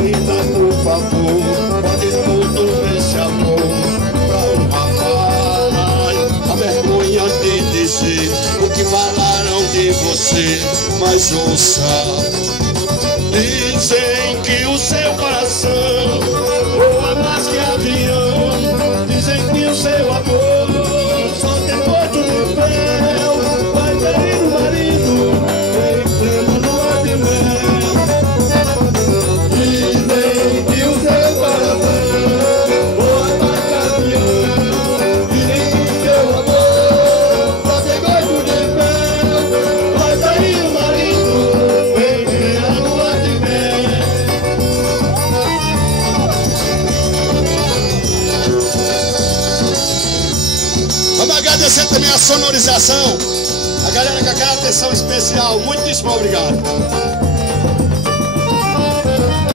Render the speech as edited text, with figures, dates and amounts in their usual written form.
linda, por favor, pode tudo esse amor pra um rapaz. A vergonha de dizer o que falaram de você, mas ouça. Dizem que o seu coração voa mais que avião. Dizem que o seu amor só tem gosto de fel. Vai ter um marido em plena lua de mel. Dizem que o seu coração voa mais que avião. Dizem que o seu amor só tem gosto de fel. Vai ter um marido em plena lua de mel. Vamos agradecer também a sonorização, a galera com aquela atenção especial. Muitíssimo obrigado.